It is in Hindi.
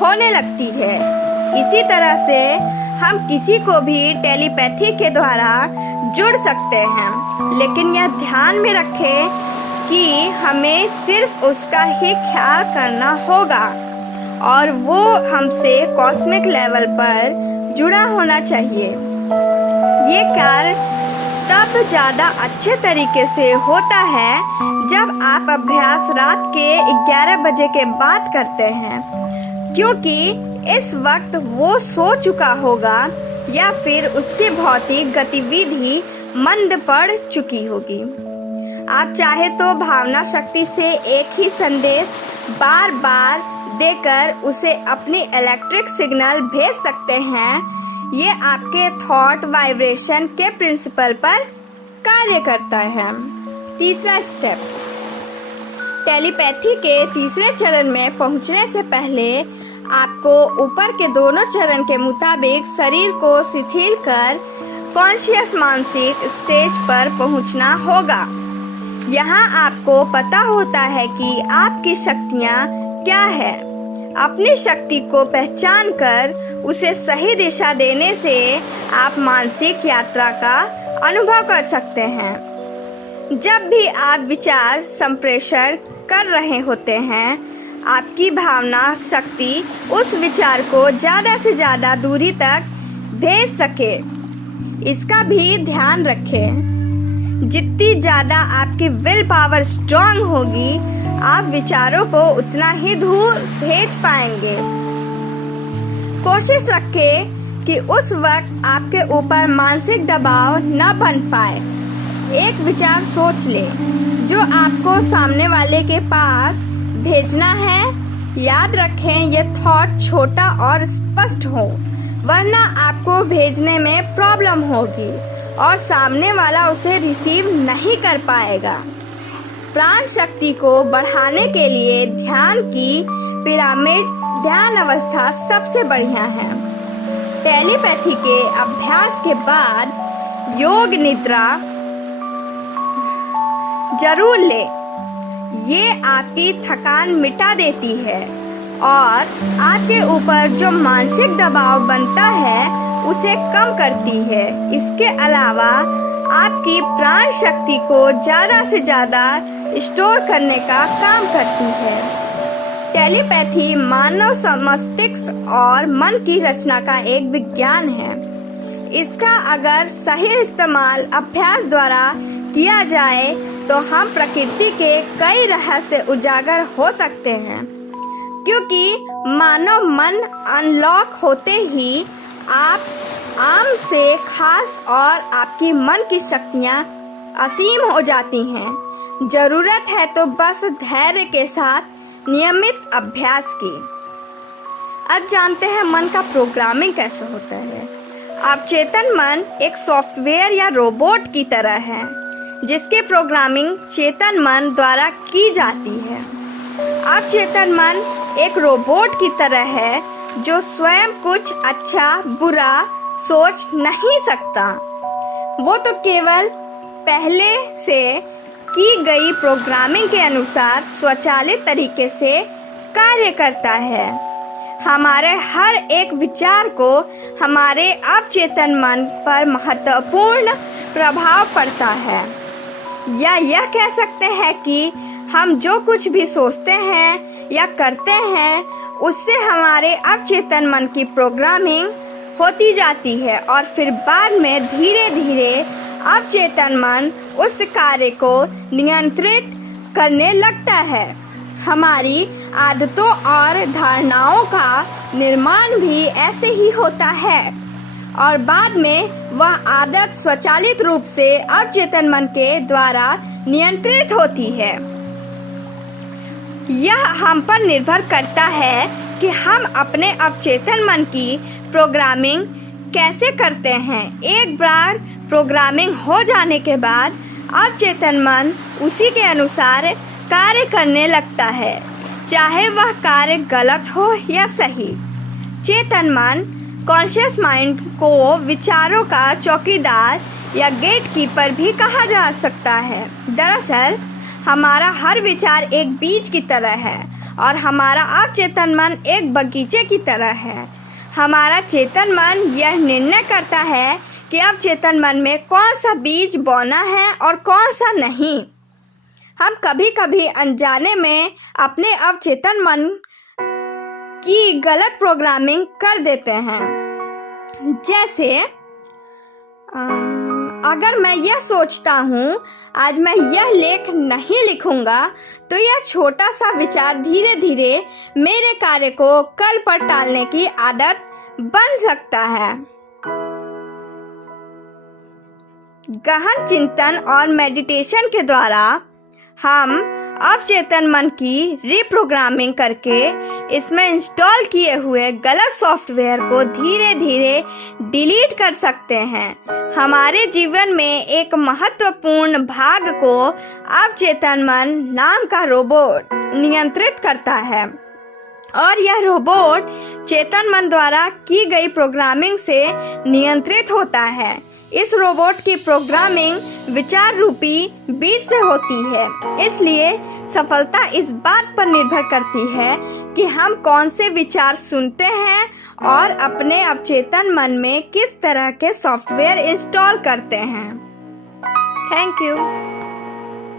होने लगती है। इसी तरह से हम किसी को भी टेलीपैथी के द्वारा जुड़ सकते हैं, लेकिन यह ध्यान में रखें कि हमें सिर्फ उसका ही ख्याल करना होगा और वो हमसे कॉस्मिक लेवल पर जुड़ा होना चाहिए। ये कार्य तब ज़्यादा अच्छे तरीके से होता है जब आप अभ्यास रात के 11 बजे के बाद करते हैं, क्योंकि इस वक्त वो सो चुका होगा या फिर उसकी भौतिक गतिविधि मंद पड़ चुकी होगी। आप चाहे तो भावना शक्ति से एक ही संदेश बार बार देकर उसे अपनी इलेक्ट्रिक सिग्नल भेज सकते हैं। ये आपके थॉट वाइब्रेशन के प्रिंसिपल पर कार्य करता है। तीसरा स्टेप, टेलीपैथी के तीसरे चरण में पहुंचने से पहले आपको ऊपर के दोनों चरण के मुताबिक शरीर को शिथिल कर कॉन्शियस मानसिक स्टेज पर पहुंचना होगा। यहाँ आपको पता होता है कि आपकी शक्तियाँ क्या है। अपनी शक्ति को पहचान कर उसे सही दिशा देने से आप मानसिक यात्रा का अनुभव कर सकते हैं। जब भी आप विचार संप्रेषण कर रहे होते हैं, आपकी भावना शक्ति उस विचार को ज़्यादा से ज़्यादा दूरी तक भेज सके, इसका भी ध्यान रखें। जितनी ज़्यादा आपकी विल पावर स्ट्रांग होगी, आप विचारों को उतना ही दूर भेज पाएंगे। कोशिश रखें कि उस वक्त आपके ऊपर मानसिक दबाव न बन पाए। एक विचार सोच ले जो आपको सामने वाले के पास भेजना है। याद रखें, यह थॉट छोटा और स्पष्ट हो, वरना आपको भेजने में प्रॉब्लम होगी और सामने वाला उसे रिसीव नहीं कर पाएगा। प्राण शक्ति को बढ़ाने के लिए ध्यान की पिरामिड ध्यान अवस्था सबसे बढ़िया है। टेलीपैथी के अभ्यास के बाद योग निद्रा जरूर ले। ये आपकी थकान मिटा देती है और आपके ऊपर जो मानसिक दबाव बनता है उसे कम करती है। इसके अलावा आपकी प्राण शक्ति को ज़्यादा से ज़्यादा स्टोर करने का काम करती है। टेलीपैथी मानव मस्तिष्क और मन की रचना का एक विज्ञान है। इसका अगर सही इस्तेमाल अभ्यास द्वारा किया जाए तो हम प्रकृति के कई रहस्य उजागर हो सकते हैं, क्योंकि मानव मन अनलॉक होते ही आप आम से खास और आपकी मन की शक्तियाँ असीम हो जाती हैं। जरूरत है तो बस धैर्य के साथ नियमित अभ्यास की। अब जानते हैं मन का प्रोग्रामिंग कैसे होता है। अवचेतन मन एक सॉफ्टवेयर या रोबोट की तरह है, जिसकी प्रोग्रामिंग चेतन मन द्वारा की जाती है। अवचेतन मन एक रोबोट की तरह है जो स्वयं कुछ अच्छा बुरा सोच नहीं सकता। वो तो केवल पहले से की गई प्रोग्रामिंग के अनुसार स्वचालित तरीके से कार्य करता है। हमारे हर एक विचार को हमारे अवचेतन मन पर महत्वपूर्ण प्रभाव पड़ता है, या यह कह सकते हैं कि हम जो कुछ भी सोचते हैं या करते हैं उससे हमारे अवचेतन मन की प्रोग्रामिंग होती जाती है और फिर बाद में धीरे धीरे अवचेतन मन उस कार्य को नियंत्रित करने लगता है। हमारी आदतों और धारणाओं का निर्माण भी ऐसे ही होता है और बाद में वह आदत स्वचालित रूप से अवचेतन मन के द्वारा नियंत्रित होती है। यह हम पर निर्भर करता है कि हम अपने अवचेतन मन की प्रोग्रामिंग कैसे करते हैं। एक बार प्रोग्रामिंग हो जाने के बाद अवचेतन मन उसी के अनुसार कार्य करने लगता है, चाहे वह कार्य गलत हो या सही। चेतन मन कॉन्शियस माइंड को विचारों का चौकीदार या गेटकीपर भी कहा जा सकता है। दरअसल हमारा हर विचार एक बीज की तरह है और हमारा अवचेतन मन एक बगीचे की तरह है। हमारा चेतन मन यह निर्णय करता है कि अवचेतन मन में कौन सा बीज बोना है और कौन सा नहीं। हम कभी कभी अनजाने में अपने अवचेतन मन की गलत प्रोग्रामिंग कर देते हैं। जैसे अगर मैं यह सोचता हूँ आज मैं यह लेख नहीं लिखूंगा, तो यह छोटा सा विचार धीरे धीरे मेरे कार्य को कल पर टालने की आदत बन सकता है। गहन चिंतन और मेडिटेशन के द्वारा हम अवचेतन मन की रीप्रोग्रामिंग करके इसमें इंस्टॉल किए हुए गलत सॉफ्टवेयर को धीरे धीरे डिलीट कर सकते हैं। हमारे जीवन में एक महत्वपूर्ण भाग को अवचेतन मन नाम का रोबोट नियंत्रित करता है और यह रोबोट चेतन मन द्वारा की गई प्रोग्रामिंग से नियंत्रित होता है। इस रोबोट की प्रोग्रामिंग विचार रूपी बीज से होती है, इसलिए सफलता इस बात पर निर्भर करती है कि हम कौन से विचार सुनते हैं और अपने अवचेतन मन में किस तरह के सॉफ्टवेयर इंस्टॉल करते हैं। Thank you.